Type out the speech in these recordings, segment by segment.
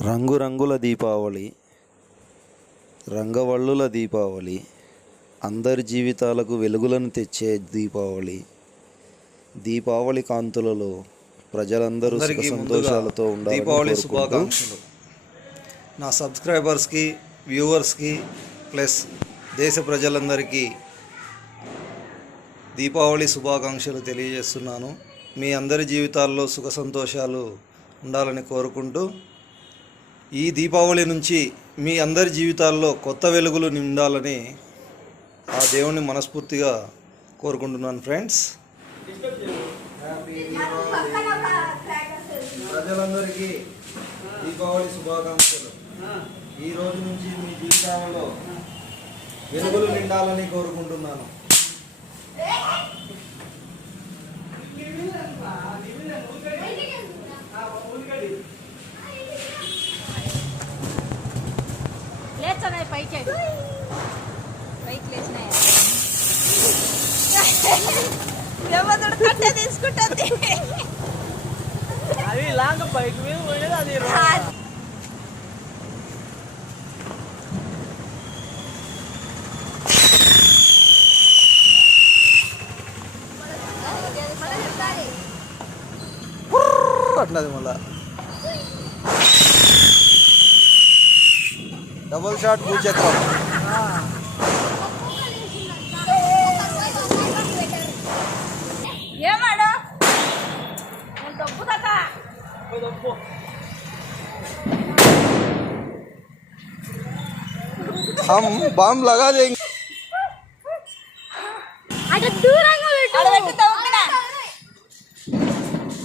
రంగురంగుల దీపావళి రంగవల్లుల దీపావళి అందరి జీవితాలకు వెలుగులను తెచ్చే దీపావళి. దీపావళి కాంతులలో ప్రజలందరూ సుఖ సంతోషాలతో ఉండాలని దీపావళి శుభాకాంక్షలు. నా సబ్స్క్రైబర్స్కి వ్యూవర్స్కి ప్లస్ దేశ ప్రజలందరికీ దీపావళి శుభాకాంక్షలు తెలియజేస్తున్నాను. మీ అందరి జీవితాల్లో సుఖ సంతోషాలు ఉండాలని కోరుకుంటూ ఈ దీపావళి నుంచి మీ అందరి జీవితాల్లో కొత్త వెలుగులు నిండాలని ఆ దేవుణ్ణి మనస్ఫూర్తిగా కోరుకుంటున్నాను ఫ్రెండ్స్ ప్రజలందరికీ దీపావళి శుభాకాంక్షలు. ఈ రోజు నుంచి మీ జీవితాలలో వెలుగులు నిండాలని కోరుకుంటున్నాను. లేస్తున్నాయి పైకి పైకి లేచినాయి? ఎవరు కట్టే తీసుకుంటుంది. అది లాంగ్ బైక్ మీద పోయేది అది అట్లది మళ్ళా. డబుల్ షాట్ భూచక్రం ఏమాడు నేను తప్పుదాక हम बम लगा देंगे అటు దూరంగా పెట్టు అక్కడ పెట్టి తవ్వుకున్నా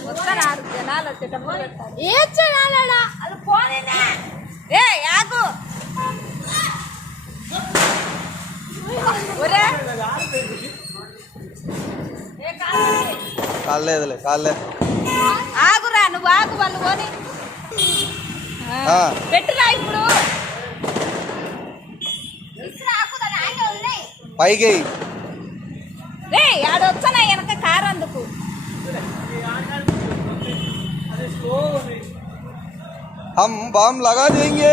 వస్తారారు జనాలు వచ్చేటప్పుడు పెడతారు ఏ జనాలడా అది పోనేనే ఏ యాగు ఒరే ఏ కాదు కాలేదులే కాలే ఆగురా నువ్వు ఆగు వాళ్ళు పోని ఆ. పెట్టురా ఇప్పుడు పైకి రే ఆడొచ్చనా వెనక కారు అందుకు हम बम लगा देंगे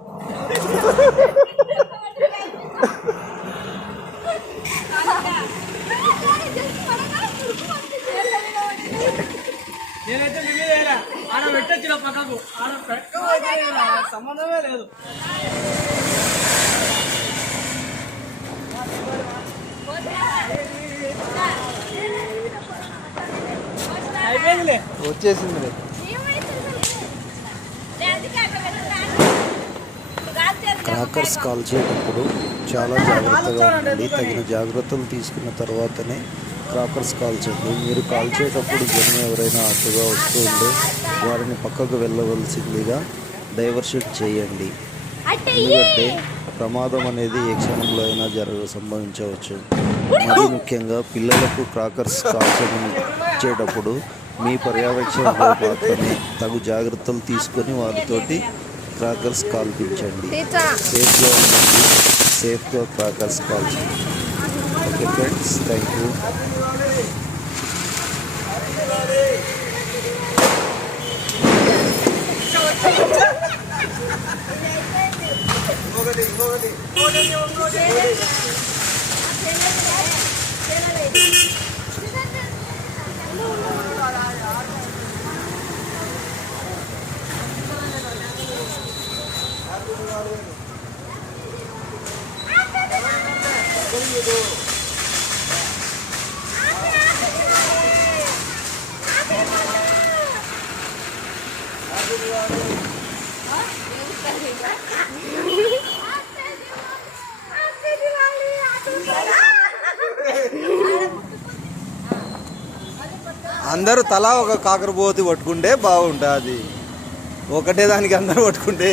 కాల్చేటప్పుడు చాలా జాగ్రత్తగా ఉండండి. తగిన జాగ్రత్తలు తీసుకున్న తర్వాతనే క్రాకర్స్ కాల్చండి మీరు కాల్చేటప్పుడు జనం ఎవరైనా అడ్డుగా వస్తూ ఉంటే వారిని పక్కకు వెళ్ళవలసిందిగా డైవర్షన్ చేయండి. ఎందుకంటే ప్రమాదం అనేది ఏ క్షణంలో అయినా జరగ సంభవించవచ్చు. మరీ ముఖ్యంగా పిల్లలకు క్రాకర్స్ కాల్చేటప్పుడు మీ పర్యవేక్షణలో మాత్రమే తగు జాగ్రత్తలు తీసుకొని వారితోటి క్రాకర్స్ కాల్పించండి సేఫ్గా ఉండండి సేఫ్గా క్రాకర్స్ కాల్చండి ఓకే ఫ్రెండ్స్ థ్యాంక్ యూ అందరూ తలా ఒక కాకరపోతి పట్టుకుంటే బాగుంటుంది. ఒకటే దానికి అందరూ పట్టుకుంటే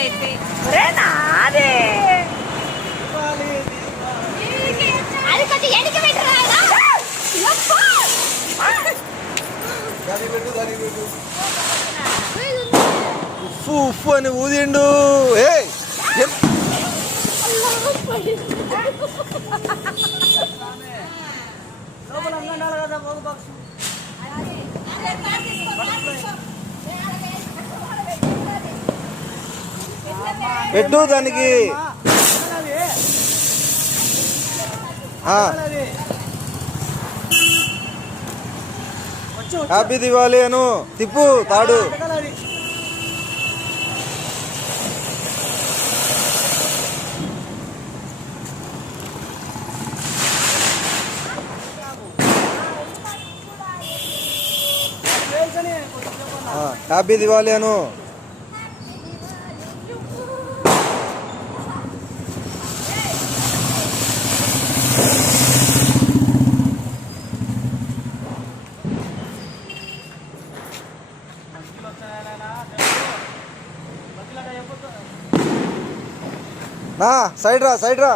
మేధావులైతే ఒరే నాదే. అది కొంచెం ఎడికి పెట్టరా ఉఫ్ఫు ఉఫ్ఫు అని ఊదిండు. ఏ లోపల అన్నం ఉండాలి కదా బాబు బాక్స్ పెట్టు దానికి. హ్యాపీ దివాలి అను. తిప్పు తాడు. హ్యాపీ దివాలి అను. నా సైడ్ రా సైడ్ రా.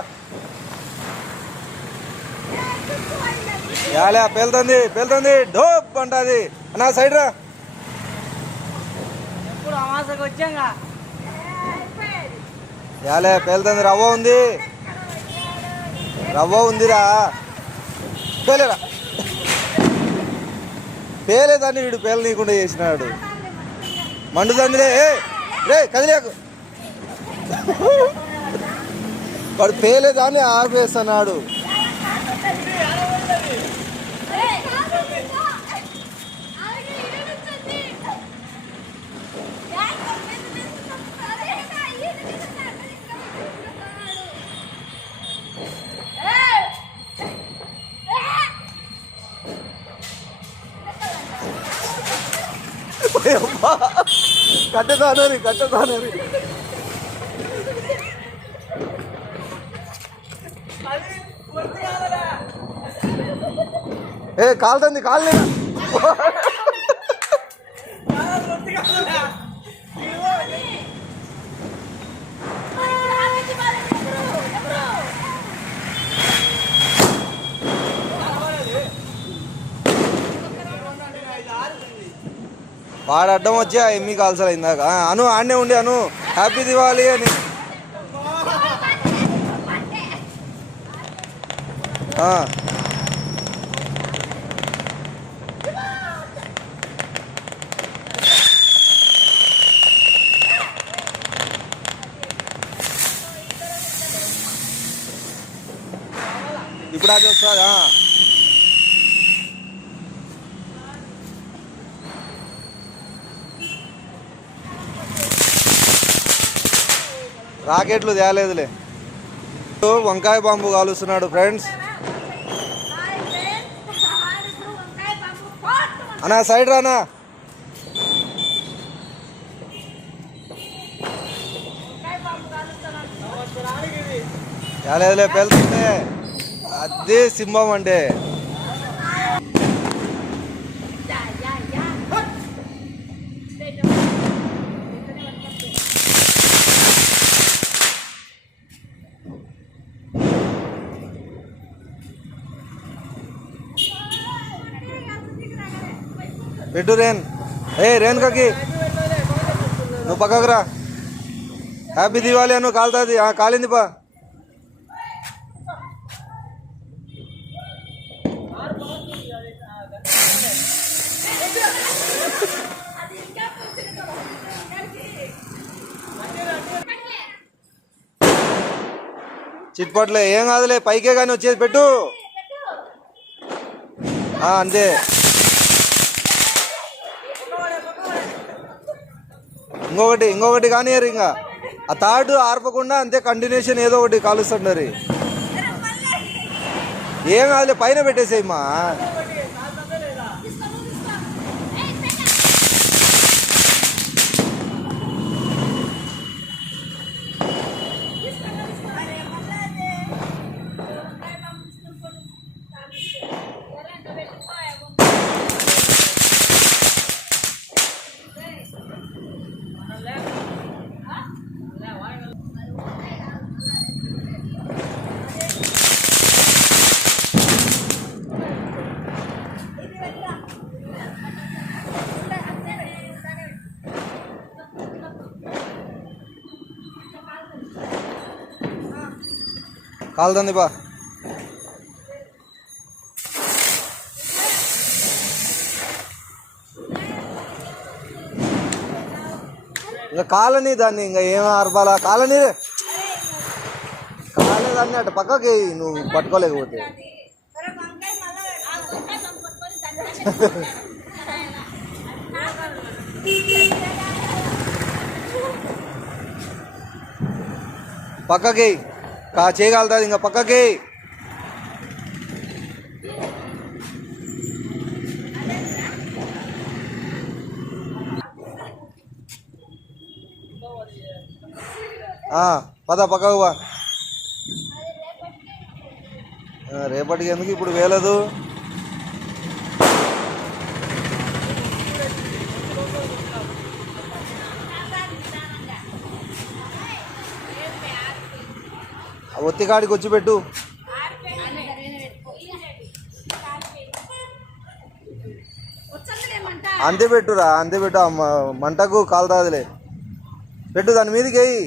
యాలే పేలుతుంది పేలుతుంది డోప్ అంటది. నా సైడ్ రా. ఎప్పుడు అమాసకు వచ్చాంగా? యాలే పేలుతుంది రవ్వ ఉంది. రవ్వ ఉందిరా. పేలేరా? పేలేదాన్ని వీడు పేలనీయకుండా చేసినాడు. మండుదందిలే ఏ, రే కదిలేకు. వాడు పేలేదాన్ని ఆపేస్తున్నాడు. కట్టదానరి కట్టదానరి ఏ కాలుతుంది కాలు వాడు అడ్డం వచ్చి ఆ ఎమ్మి కాల్సలు ఇందాక. అను ఆడనే ఉండి అను. హ్యాపీ దివాలి అని. ఆ. ఇప్పుడు అది వస్తుందా రాకెట్లు తేలేదులే. వంకాయ బాంబు కాలుస్తున్నాడు ఫ్రెండ్స్. అన్నా సైడ్ రానా తేలేదులే పెళ్తుంది అదే సింహం అంటే. పెట్టు రేన్. ఏ రేన్ కకి. నువ్వు పక్కకు రా. హ్యాపీ దివాళి అను కాలుతుంది. కాలింది పా. చిట్పట్లే ఏం కాదులే పైకే కానీ వచ్చేది పెట్టు. అంతే. ఇంకొకటి ఇంకొకటి కానీ ఇంకా. ఆ థర్డ్ ఆర్పకుండా అంతే కంటిన్యూషన్ ఏదో ఒకటి కాలుస్తుండరు. ఏం కాదులే పైన పెట్టేసేయమ్మా కాలుదంది బా. ఇంకా కాలనీ దాన్ని ఇంకా ఏం ఆర్పాలా కాలనీ దాన్ని అటు పక్కకి నువ్వు పట్టుకోలేకపోతే. పక్కకి. కా చేయగలుగుతుంది ఇంకా పక్కకి. పద పక్కకు బా రేపటికి ఎందుకు ఇప్పుడు వేలదు ఆ ఒత్తికాడికి వచ్చి పెట్టు. అంతే పెట్టురా అంతే పెట్టు. ఆ మంటకు కాలుతాదిలే పెట్టు దాని మీదకి వెయ్యి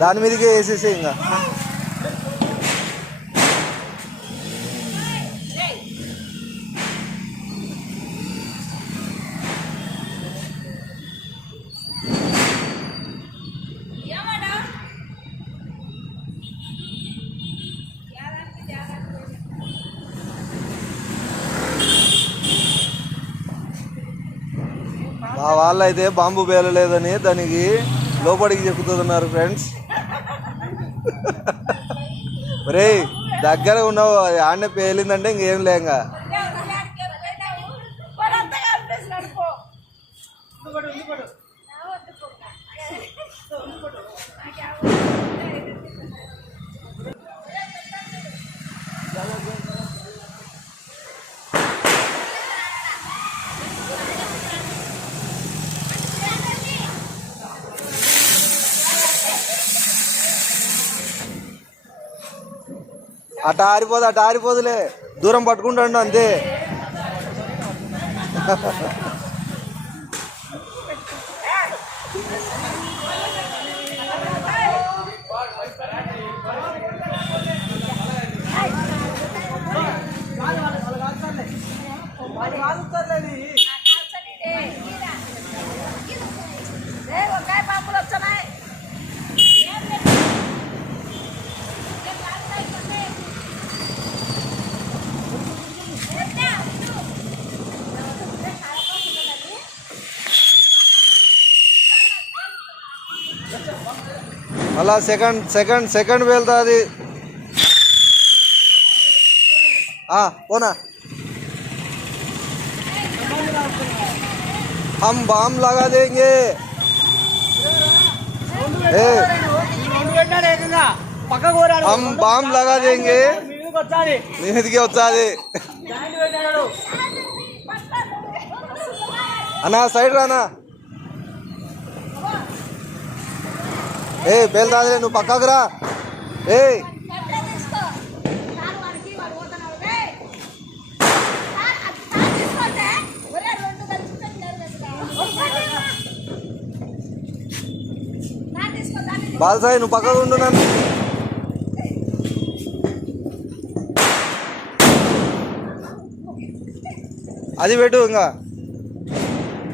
దాని మీదకే వేసేసి ఇంకా. వాళ్ళు అయితే బాంబు పేలలేదని దానికి లోపలికి చెక్కుతున్నారు ఫ్రెండ్స్. రే దగ్గర ఉన్నావు ఆడనే పేలిందంటే ఇంకేం లేక అట ఆరిపోదు అట ఆరిపోదులే. దూరం పట్టుకుంటాడు అంతే వంకాయ పాపులు వచ్చాయి మళ్ళా సెకండ్ సెకండ్ సెకండ్ వెళ్తుంది పోనా हम बाम लगा देंगे ए, రెండు పెట్టాడు ఏకంగా పక్కకు పోరాడు हम बाम लगा देंगे మీదకి వచ్చాది మీదికి వచ్చాది జాయింట్ పెట్టాడు అన్నా సైడ్ రానా ఏ బేల్దాదిలే నువ్వు పక్కకు రా. ఏ. బాలసాయి నువ్వు పక్కకు ఉండు నన్ను. అది పెట్టు ఇంకా.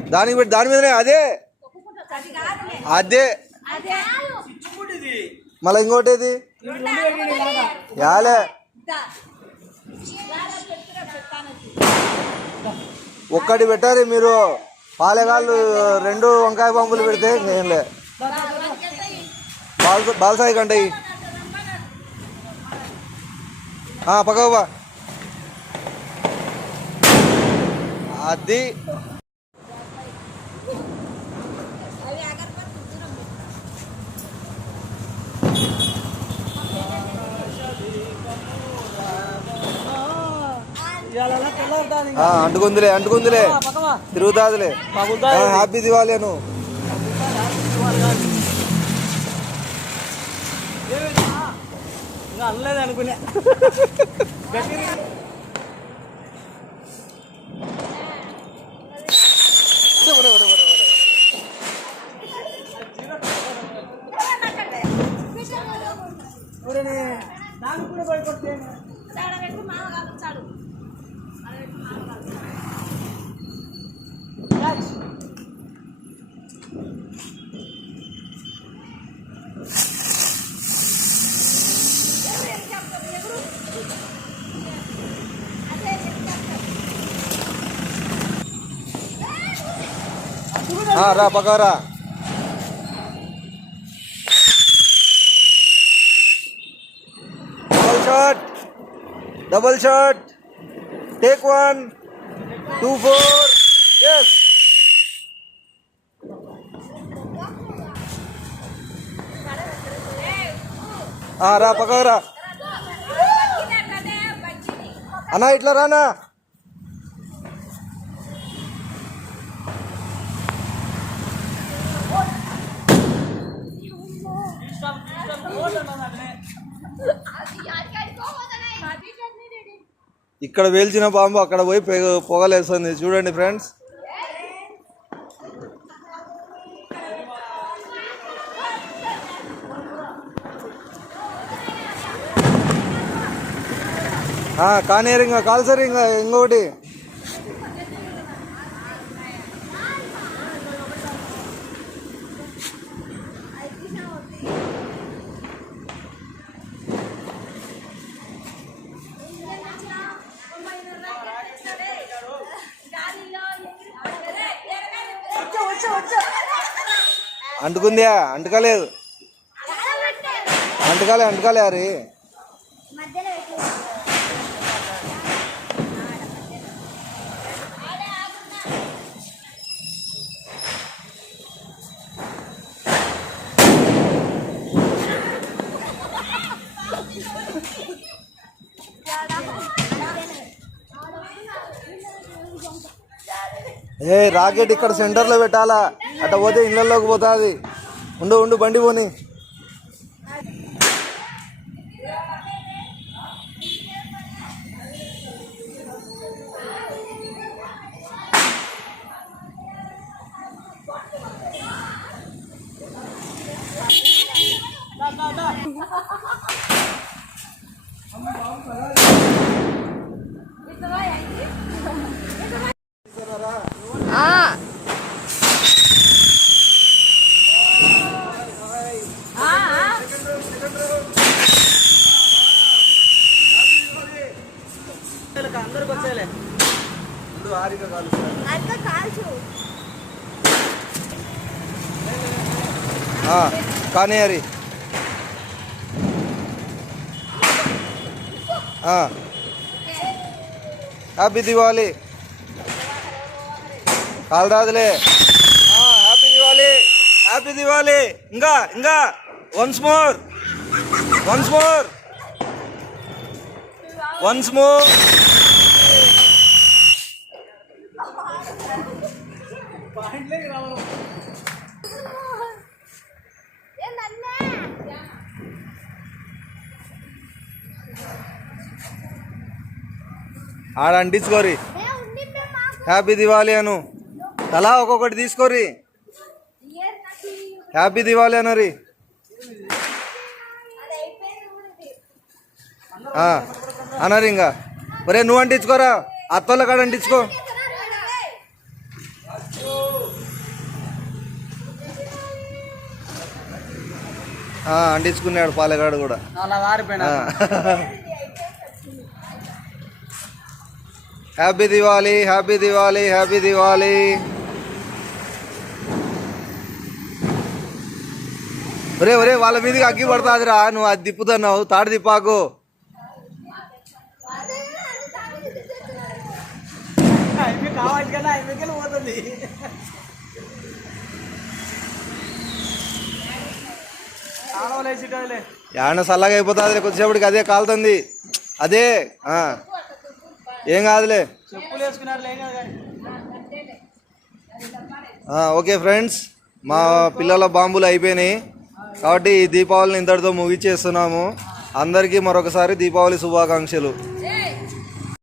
దానికి పెట్టు దాని మీదనే అదే. అదే. మళ్ళీ ఇంకోటేది? యాలే. ఒక్కటి పెట్టారు మీరు. పాలెగాళ్ళు రెండు వంకాయ పంపులు పెడితే ఏంలే బాల్ బాల్సాయి కంటే పక్కవా అది అవి అగరబత్తి దూరం పెట్టు. ఇవాళ అలా తెల్లారుతాది ఆ, అంటుకుందిలే అంటుకుందిలే. తిరుగుతాదిలే. హ్యాపీ అను. ఇంకా అనలేదు అనుకునే. हा रा बघा रा double shot double shot take one two four yes हा रा बघा रा अना इथला रा ना ఇక్కడ వేల్చిన బాంబు అక్కడ పోయి పొగలేస్తుంది. చూడండి ఫ్రెండ్స్. కానీ ఇంకా కాదు ఇంకా ఇంకొకటి వచ్చు, వచ్చు, వచ్చు. అంటుకుందా అంటుకోలేదు. అంటుకాలే అంటుకాలే అరే ఏ రాకెట్ ఇక్కడ సెంటర్లో పెట్టాలా? అట్ట పోతే ఇళ్ళల్లోకి పోతుంది. ఉండు ఉండు బండి పోని. అందరికి కానీ హరి. హ్యాపీ దివాలి కాలరాదులే. హ్యాపీ దివాలి హ్యాపీ దివాలి ఇంకా ఇంకా. Once more once more once more ఆడ అంటించుకోరి హ్యాపీ దివాలి అను. తలా ఒక్కొక్కటి తీసుకోరి హ్యాపీ దివాలి అనరి అనరు ఇంకా ఒరే నువ్వు అంటించుకోరా. అత్తోళ్ళ కాడ అంటించుకో. అంటించుకున్నాడు పాలెగాడు కూడా అలా వారిపోయినా happy Diwali happy Diwali happy Diwali ఒరే ఒరే వాళ్ళ మీదకి అగ్గి పడుతుందిరా నువ్వు అది తిప్పుతున్నావు తాడు తిప్పాకు. కదలే ఏమన్నా చల్లగా అయిపోతుంది కొద్దిసేపటికి అదే కాలుతుంది. అదే. ఏం కాదులే. ఓకే ఫ్రెండ్స్ మా పిల్లల బాంబులు అయిపోయినాయి. కాబట్టి ఈ దీపావళిని ఇంతటితో ముగిచ్చేస్తున్నాము అందరికీ మరొకసారి దీపావళి శుభాకాంక్షలు.